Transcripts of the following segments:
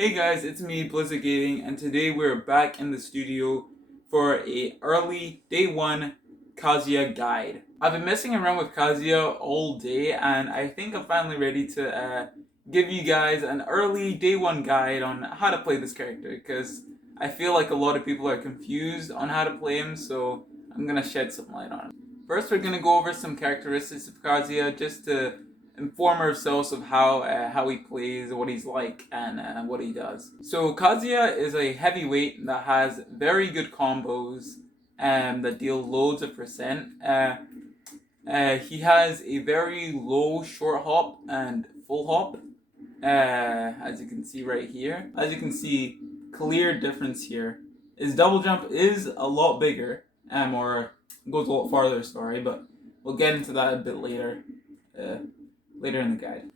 Hey guys, it's me, Blizzard Gaming, and today we're back in the studio for a early day one Kazuya guide. I've been messing around with Kazuya all day, and I think I'm finally ready to give you guys an early day one guide on how to play this character, because I feel like a lot of people are confused on how to play him, so I'm gonna shed some light on it. First, we're gonna go over some characteristics of Kazuya just to inform ourselves of how he plays, what he's like, and what he does. So Kazuya is a heavyweight that has very good combos that deal loads of percent. He has a very low short hop and full hop, as you can see right here. As you can see, clear difference here. His double jump is a lot bigger, or goes a lot farther, sorry, but we'll get into that a bit later. Later in the guide.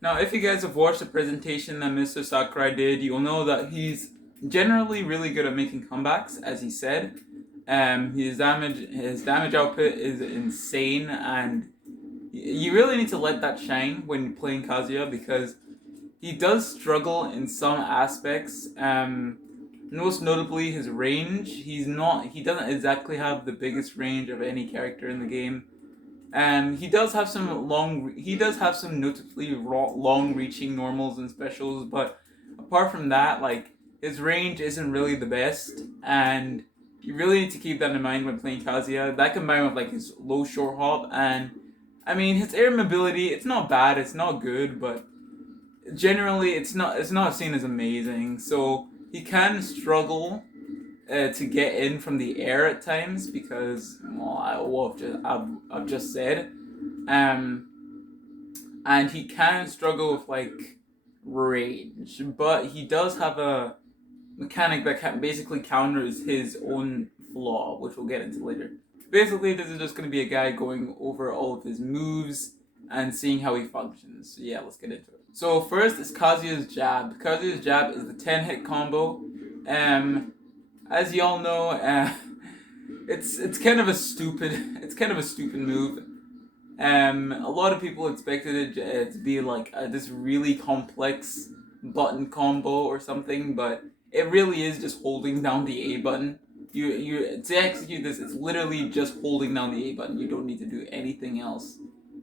Now, if you guys have watched the presentation that Mr. Sakurai did, you'll know that he's generally really good at making comebacks, as he said. His damage output is insane, and you really need to let that shine when playing Kazuya because he does struggle in some aspects. Most notably, his range. He doesn't exactly have the biggest range of any character in the game. He does have some notably long-reaching normals and specials, but apart from that, like his range isn't really the best, and you really need to keep that in mind when playing Kazuya. That combined with like his low short hop, and I mean his air mobility, it's not bad, it's not good, but generally it's not seen as amazing. So he can struggle to get in from the air at times because I've just said, and he can struggle with like range, but he does have a mechanic that basically counters his own flaw, which we'll get into later. Basically, this is just going to be a guy going over all of his moves and seeing how he functions. So yeah, let's get into it. So first is Kazuya's jab. Kazuya's jab is the 10-hit combo. As y'all know, it's kind of a stupid move. A lot of people expected it to be like this really complex button combo or something, but it really is just holding down the A button. You to execute this, it's literally just holding down the A button. You don't need to do anything else.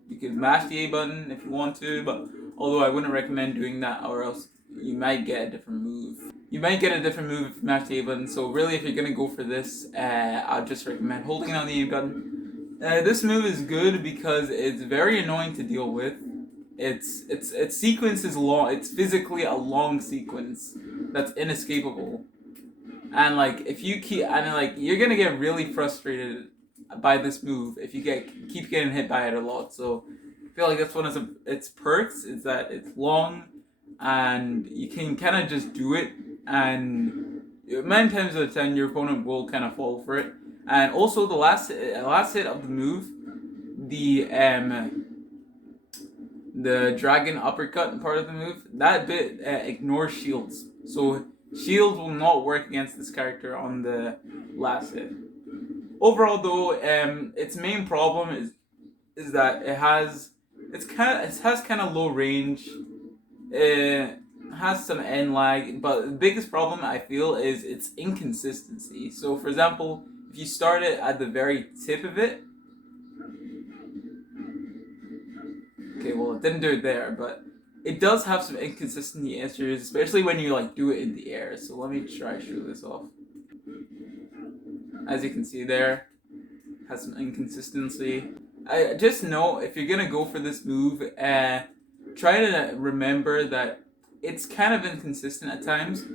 You can mash the A button if you want to, but although I wouldn't recommend doing that, or else you might get a different move. You might get a different move if you mash the A button, so really if you're going to go for this, I'd just recommend holding down the A button. This move is good because it's very annoying to deal with. Its sequence is long, it's physically a long sequence that's inescapable. And like, if you you're going to get really frustrated by this move if you keep getting hit by it a lot, so I feel like that's one of its perks, is that it's long, and you can kind of just do it, and many times out of 10 your opponent will kind of fall for it. And also the last hit of the move, the dragon uppercut part of the move, that bit ignores shields, so shields will not work against this character on the last hit. Overall though, its main problem is that it has kind of low range. It has some end lag, but the biggest problem I feel is its inconsistency. So for example, if you start it at the very tip of it, okay, well it didn't do it there, but it does have some inconsistency issues, especially when you like do it in the air. So let me try to show this off. As you can see there, has some inconsistency. I just know if you're gonna go for this move, try to remember that it's kind of inconsistent at times.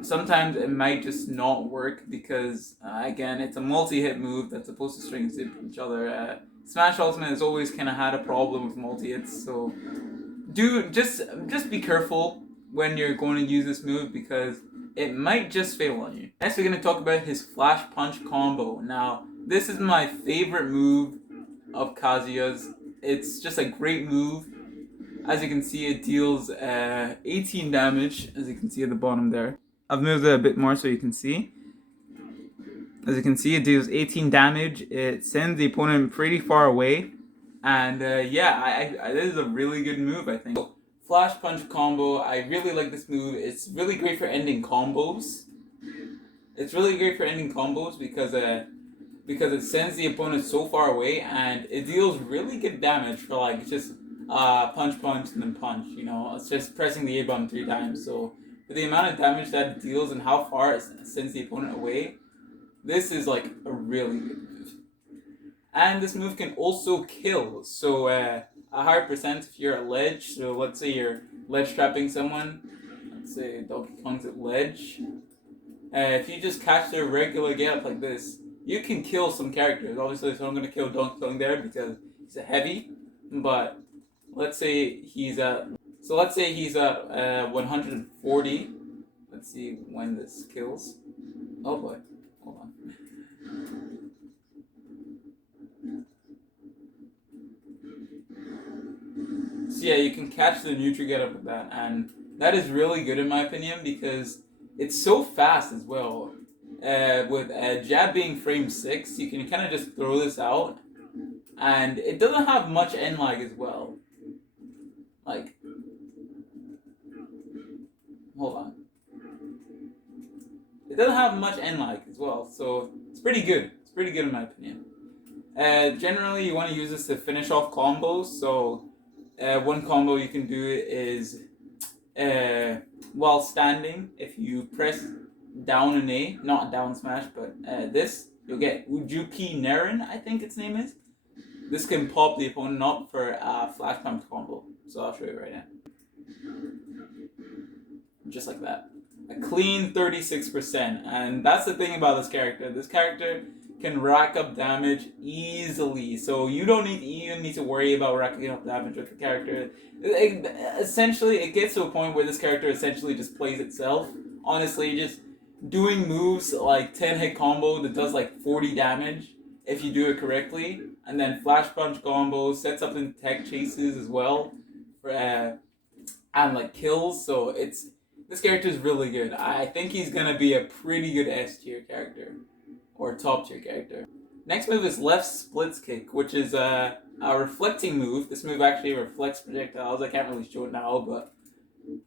Sometimes it might just not work because, again, it's a multi-hit move that's supposed to string each other. Smash Ultimate has always kind of had a problem with multi-hits, so just be careful when you're going to use this move because it might just fail on you. Next, we're going to talk about his Flash Punch combo. Now, this is my favorite move of Kazuya's. It's just a great move. As you can see, it deals 18 damage, as you can see at the bottom there. I've moved it a bit more so you can see. As you can see, it deals 18 damage. It sends the opponent pretty far away. And yeah, this is a really good move, I think. Flash Punch combo. I really like this move. It's really great for ending combos. It's really great for ending combos because it sends the opponent so far away and it deals really good damage for like just punch and then punch. You know, it's just pressing the A button 3 times. So for the amount of damage that it deals and how far it sends the opponent away, this is like a really good move. And this move can also kill. So a higher percent if you're at ledge. So let's say you're ledge trapping someone. Let's say Donkey Kong's at ledge. If you just catch their regular get up like this, you can kill some characters. Obviously, so I'm going to kill Donkey Kong there because he's a heavy. But let's say he's at 140. Let's see when this kills. Oh boy, hold on. So yeah, you can catch the neutral get up with that, and that is really good in my opinion because it's so fast as well. With jab being frame 6, you can kind of just throw this out, and it doesn't have much end lag as well. Like, hold on. It doesn't have much end lag as well, so it's pretty good. It's pretty good in my opinion. Generally, you want to use this to finish off combos. So, one combo you can do is while standing. If you press down an A, not down smash, but this, you'll get Ujuki Naren, I think its name is. This can pop the opponent up for a flash punch combo. So I'll show you right now. Just like that. A clean 36%. And that's the thing about this character. This character can rack up damage easily. So you don't even need to worry about racking up damage with the character. Essentially, it gets to a point where this character essentially just plays itself. Honestly, just doing moves like 10 hit combo that does like 40 damage if you do it correctly. And then flash punch combo, sets up in tech chases as well. And like kills. So this character is really good. I think he's gonna be a pretty good S tier character or top tier character. Next move is left splits kick, which is a reflecting move. This move actually reflects projectiles. I can't really show it now, but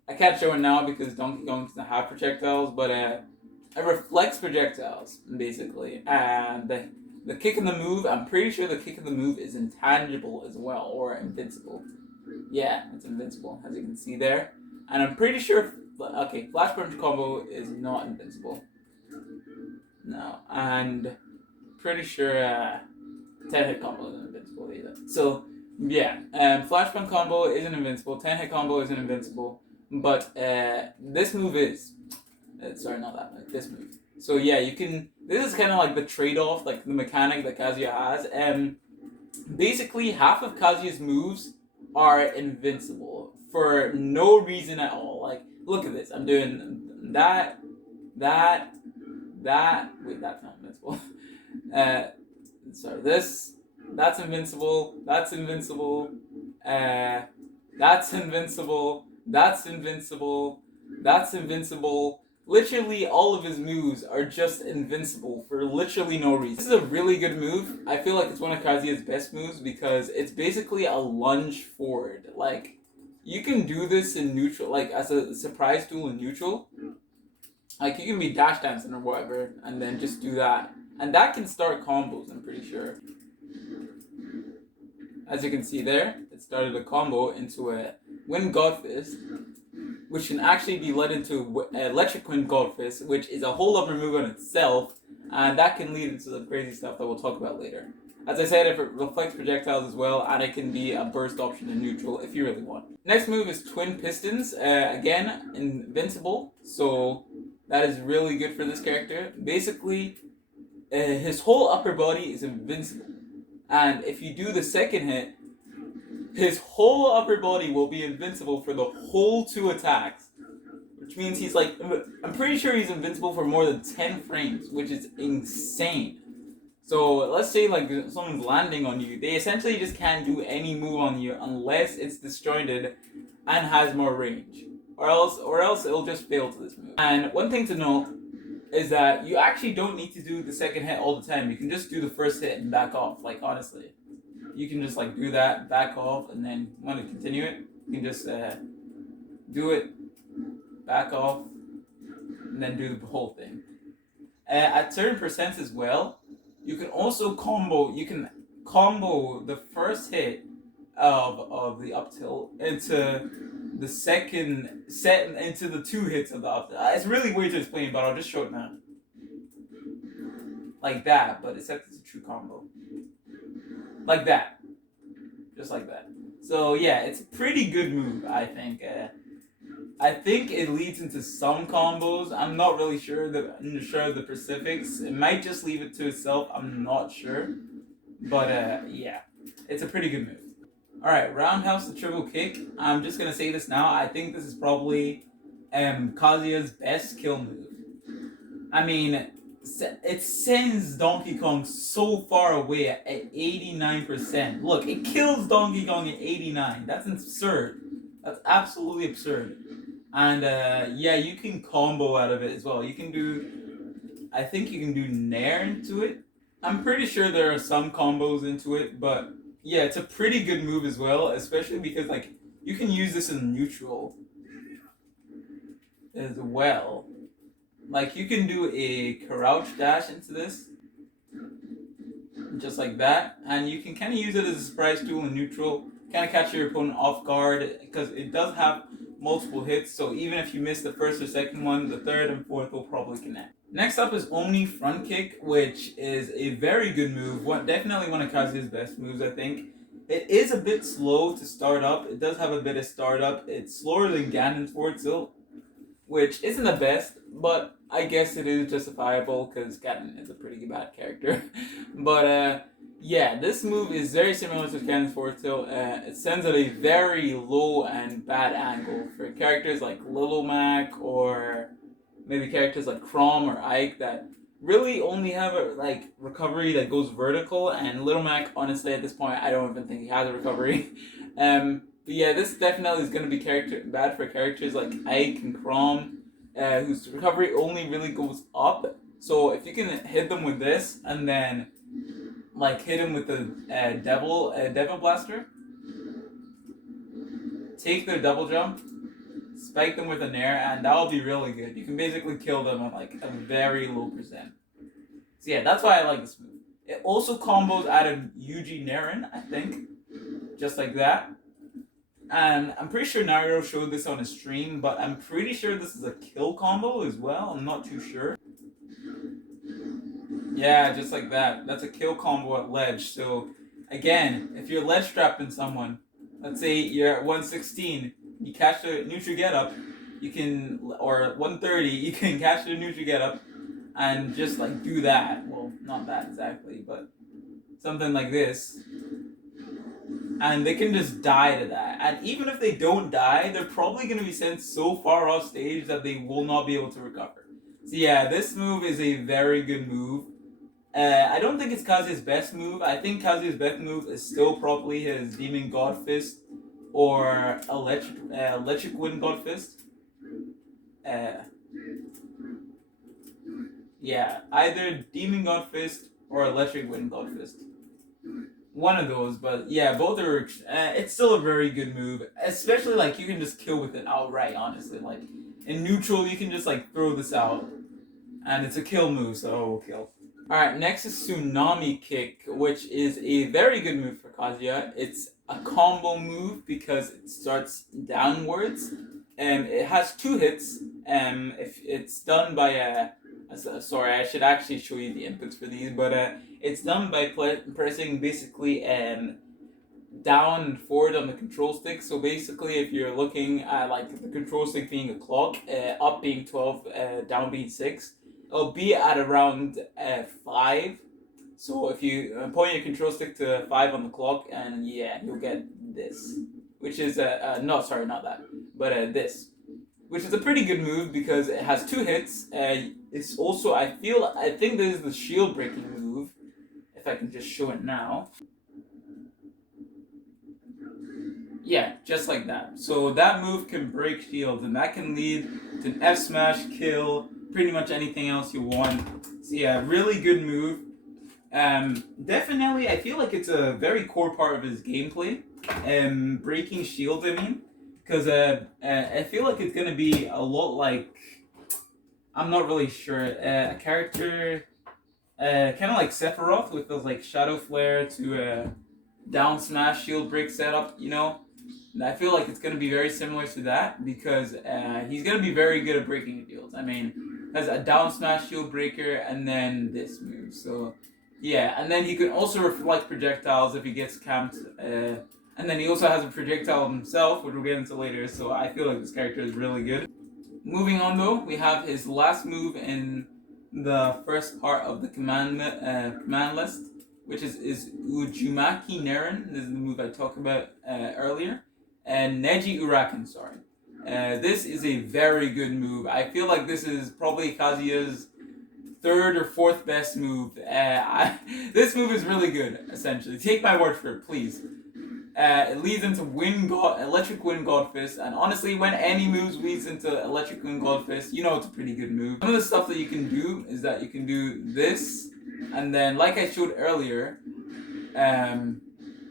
I can't show it now because Donkey Kong doesn't have projectiles. But it reflects projectiles basically, and the kick in the move. I'm pretty sure the kick in the move is intangible as well, or invincible. Yeah, it's invincible, as you can see there. And I'm pretty sure, okay, flash punch combo is not invincible. No, and pretty sure 10 hit combo isn't invincible either. So, yeah, flash punch combo isn't invincible, 10 hit combo isn't invincible, but this move is. Sorry, not that move, this move. So, yeah, you can, this is kind of like the trade-off, like the mechanic that Kazuya has. Basically, half of Kazuya's moves are invincible for no reason at all. Like, look at this. I'm doing that. Wait, that's not invincible. Sorry, this. That's invincible. That's invincible. That's invincible. That's invincible. That's invincible. Literally, all of his moves are just invincible for literally no reason. This is a really good move. I feel like it's one of Kazuya's best moves because it's basically a lunge forward. Like, you can do this in neutral, like as a surprise tool in neutral. Like, you can be dash dancing or whatever, and then just do that. And that can start combos, I'm pretty sure. As you can see there, it started a combo into a Wind God Fist, which can actually be led into Electric Wind God Fist, which is a whole other move on itself, and that can lead into the crazy stuff that we'll talk about later. As I said, it reflects projectiles as well, and it can be a burst option in neutral if you really want. Next move is Twin Pistons. Again, invincible, so that is really good for this character. Basically, his whole upper body is invincible, and if you do the second hit, his whole upper body will be invincible for the whole 2 attacks. Which means he's like, I'm pretty sure he's invincible for more than 10 frames, which is insane. So let's say like someone's landing on you, they essentially just can't do any move on you unless it's disjointed and has more range. Or else it'll just fail to this move. And one thing to know is that you actually don't need to do the second hit all the time. You can just do the first hit and back off, like honestly. You can just like do that, back off, and then want to continue it, you can just do it, back off, and then do the whole thing. At certain percents as well, you can also combo. You can combo the first hit of the up tilt into the second set into the two hits of the up tilt. It's really weird to explain, but I'll just show it now. Like that, but except it's a true combo. Like that. Just like that. So yeah, it's a pretty good move, I think. I think it leads into some combos. I'm not really sure of the specifics. It might just leave it to itself. I'm not sure. But yeah, it's a pretty good move. Alright, roundhouse the triple kick. I'm just gonna say this now. I think this is probably Kazuya's best kill move. I mean, it sends Donkey Kong so far away at 89%. Look, it kills Donkey Kong at 89. That's absurd. That's absolutely absurd. And yeah, you can combo out of it as well. You can do, I think you can do Nair into it. I'm pretty sure there are some combos into it, but yeah, it's a pretty good move as well, especially because like you can use this in neutral as well. Like you can do a crouch dash into this, just like that, and you can kind of use it as a surprise tool in neutral, kind of catch your opponent off guard because it does have multiple hits. So even if you miss the first or second one, the third and fourth will probably connect. Next up is Omni front kick, which is a very good move. Definitely one of Kazuya's best moves, I think. It is a bit slow to start up. It does have a bit of startup. It's slower than Ganon's forward tilt, which isn't the best, but I guess it is justifiable because Ganon is a pretty bad character. But yeah, this move is very similar to Ganon's forward tilt. It sends at a very low and bad angle for characters like Little Mac or maybe characters like Chrom or Ike that really only have a recovery that goes vertical. And Little Mac, honestly, at this point, I don't even think he has a recovery. But yeah, this definitely is going to be bad for characters like Ike and Chrom, whose recovery only really goes up. So if you can hit them with this and then hit him with the Devil Blaster, take their double jump, spike them with a Nair, and that'll be really good. You can basically kill them at a very low percent. So yeah, that's why I like this move. It also combos out of Yuji Naren, I think. Just like that. And I'm pretty sure Naruto showed this on his stream, but I'm pretty sure this is a kill combo as well. I'm not too sure. Yeah, just like that. That's a kill combo at ledge. So again, if you're ledge trapping someone, let's say you're at 116, you catch the neutral get up, you can, or 130, you can catch the neutral get up and just do that. Well, not that exactly, but something like this. And they can just die to that. And even if they don't die, they're probably going to be sent so far off stage that they will not be able to recover. So yeah, this move is a very good move. I don't think it's Kazuya's best move. I think Kazuya's best move is still probably his Demon God Fist or Electric Wind God Fist. Yeah, either Demon God Fist or Electric Wind God Fist. One of those, but yeah, both are. It's still a very good move, especially you can just kill with it outright. Honestly, in neutral, you can just throw this out, and it's a kill move, so it will kill. All right, next is Tsunami Kick, which is a very good move for Kazuya. It's a combo move because it starts downwards, and it has two hits. If it's done by sorry, I should actually show you the inputs for these, but it's done by pressing basically down and forward on the control stick. So basically, if you're looking at the control stick being a clock, up being 12, down being 6, it'll be at around 5. So if you point your control stick to 5 on the clock, and yeah, you'll get this, which is no, sorry, not that, but this, which is a pretty good move because it has two hits. It's also, I think this is the shield breaking move. If I can just show it now. Yeah, just like that. So that move can break shields, and that can lead to an F smash, kill, pretty much anything else you want. So yeah, really good move. Definitely, I feel like it's a very core part of his gameplay. Breaking shields, I mean. because I feel like it's gonna be a lot like, I'm not really sure, a character kind of like Sephiroth with those like Shadow Flare to down smash shield break setup, you know. And I feel like it's going to be very similar to that because he's going to be very good at breaking deals. I mean, has a down smash shield breaker and then this move. So yeah, and then he can also reflect projectiles if he gets camped. And then he also has a projectile himself, which we'll get into later. So I feel like this character is really good. Moving on though, we have his last move in the first part of the command list, which is Ujumaki Neren. This is the move I talked about earlier. And Neji Uraken, sorry. This is a very good move. I feel like this is probably Kazuya's third or fourth best move. This move is really good, essentially. Take my word for it, please. It leads into Electric Wind God Fist, and honestly, when any moves leads into Electric Wind God Fist, you know it's a pretty good move. Some of the stuff that you can do is that you can do this, and then like I showed earlier,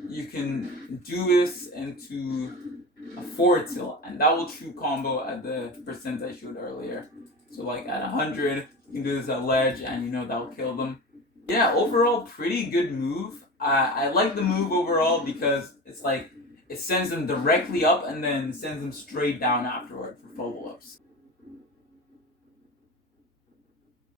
you can do this into a forward tilt, and that will true combo at the percent I showed earlier. So like at 100, you can do this at ledge, and you know that will kill them. Yeah, overall, pretty good move. I like the move overall because it's like it sends them directly up and then sends them straight down afterward for follow-ups.